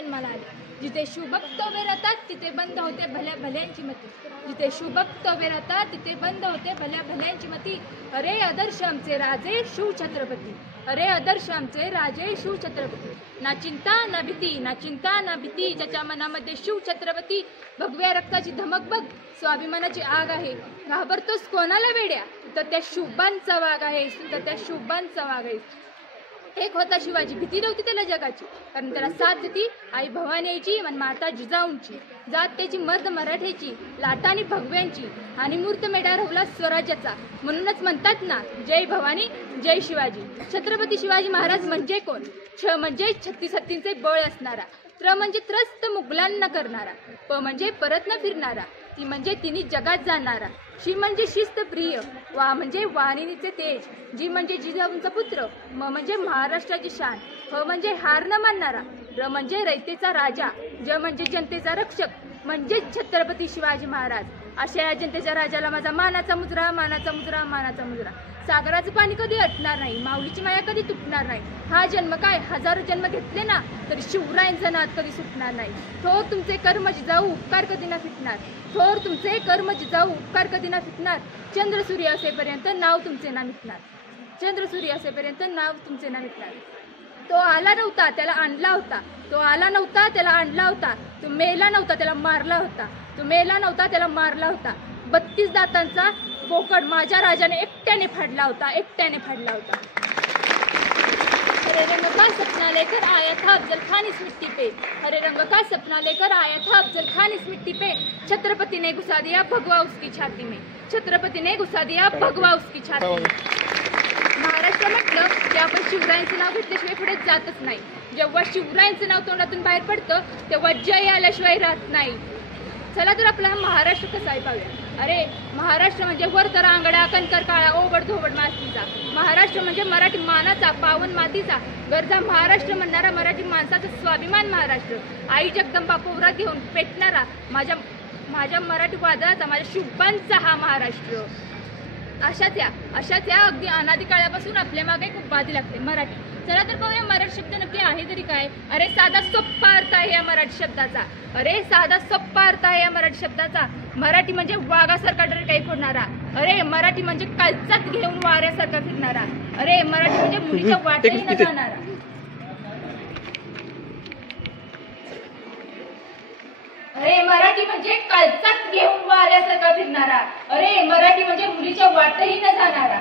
जन्माला आले। जिथे शुभक्तव्य राहतात तिथे बंद होते भल्या भल्यांची मती। जिथे शुभक्तव्य राहतात तिथे बंद होते भल्या भल्यांची मती। अरे आदर्श आमचे राजे शिवछत्रपती, अरे आदर्श आमचे राजे शिवछत्रपती। ना चिंता ना भीती, ना चिंता ना भीती, ज्याच्या मनामध्ये शिवछत्रपती। भगव्या रक्ताची धमक बघ, स्वाभिमानाची आग आहे। घाबरतोस कोणाला वेड्या, तर त्या शुभांचा वाघ आहे, तर त्या शुभांचा वाघ आहे। एक होता शिवाजी, भीती नव्हती त्याला जगाची, कारण त्याला साथ देती आई भवानीची, मन माता जिजाऊंची। जात त्याची मर्द मराठ्याची, लाटा आणि भगव्यांची, आणि मूर्त मेढा राहुला स्वराज्याचा। म्हणूनच म्हणतात ना, जय भवानी जय शिवाजी। छत्रपती शिवाजी महाराज म्हणजे कोण? छ म्हणजे 36 हत्तींचे बळ असणारा, त्र म्हणजे त्रस्त मुघलांना करणारा, प म्हणजे परत न फिरणारा, ती म्हणजे तिन्ही जगात जाणारा, शी म्हणजे शिस्तप्रिय, वा म्हणजे वाणिनीचे तेज, जी म्हणजे जिजाऊंचा पुत्र, म म्हणजे महाराष्ट्राची शान, ह म्हणजे हार न मानणारा, र म्हणजे रयतेचा राजा, ज म्हणजे जनतेचा रक्षक, म्हणजे छत्रपती शिवाजी महाराज। अशा या जनतेच्या राजाला माझा मानाचा मुजरा, मानाचा मुजरा, मानाचा मुजरा। सागराचं पाणी कधी अटणार नाही, माऊलीची माया कधी तुटणार नाही। हा जन्म काय हजारो जन्म घेतले ना, तरी शिवरायांचं नाद कधी सुटणार नाही। थोर तुमचे कर्म जिजाऊ, उपकार कधी ना फिटणार, थोर तुमचे कर्म जिजाऊ, उपकार कधी ना फिटणार। चंद्र सूर्य असेपर्यंत नाव तुमचे ना मिटणार, चंद्र सूर्य असेपर्यंत नाव तुमचे ना मिटणार। तो आला नव्हता त्याला आणला होता, तो आला नव्हता त्याला आणला होता, तो मेला नव्हता त्याला मारला होता, तो मेला नव्हता त्याला मारला होता। 32 दातांचा बोकड माझ्या राजाने एकट्याने फाडला होता, एकट्याने फाडला होता। हरे रंग का सपना लेकर आया था अफजल खान इस मिट्टी पे, हरे रंग का सपना लेकर आया था अफजल खान इस मिट्टी पे। छत्रपति ने घुसा दिया भगवा उसकी छाती में, छत्रपति ने घुसा दिया भगवा उसकी छाती में। महाराष्ट्र म्हटलं की आपण शिवरायांचं नाव घेतल्याशिवाय पुढे जातच नाही। जेव्हा शिवरायांचं नाव तोंडातून बाहेर पडतं तेव्हा जय आल्याशिवाय राहत नाही। चला तर आपला महाराष्ट्र कसा आहे पाहूया। अरे महाराष्ट्र म्हणजे वरदरा आंगडा कंकर काळा ओबड धोबड मातीचा, महाराष्ट्र म्हणजे मराठी मानाचा पावन मातीचा, गरजा महाराष्ट्र म्हणणारा मराठी माणसाचा स्वाभिमान महाराष्ट्र। आई जगदंबा पोवरा घेऊन पेटणारा माझ्या मराठी वादळाचा, माझ्या शुभांचा हा महाराष्ट्र। अशाच या अगदी अनादी काळापासून आपल्या मागे खूप बाधी लागते मराठी। चला तर पाहूया मराठी शब्द नक्की आहे तरी काय। अरे साधा सोप्पा अर्थ आहे या मराठी शब्दाचा, अरे साधा सोप्पा अर्थ आहे या मराठी शब्दाचा। मराठी म्हणजे वाघासारखा डरकाई फोडणारा, अरे मराठी म्हणजे कालचात घेऊन वाऱ्यासारखा फिरणारा, अरे मराठी म्हणजे मुलीच्या वाटेही न जाणारा। अरे मराठी म्हणजे कालचात घेऊन वाऱ्यासारखा फिरणारा, अरे मराठी म्हणजे मुलीच्या वाटेही न जाणारा।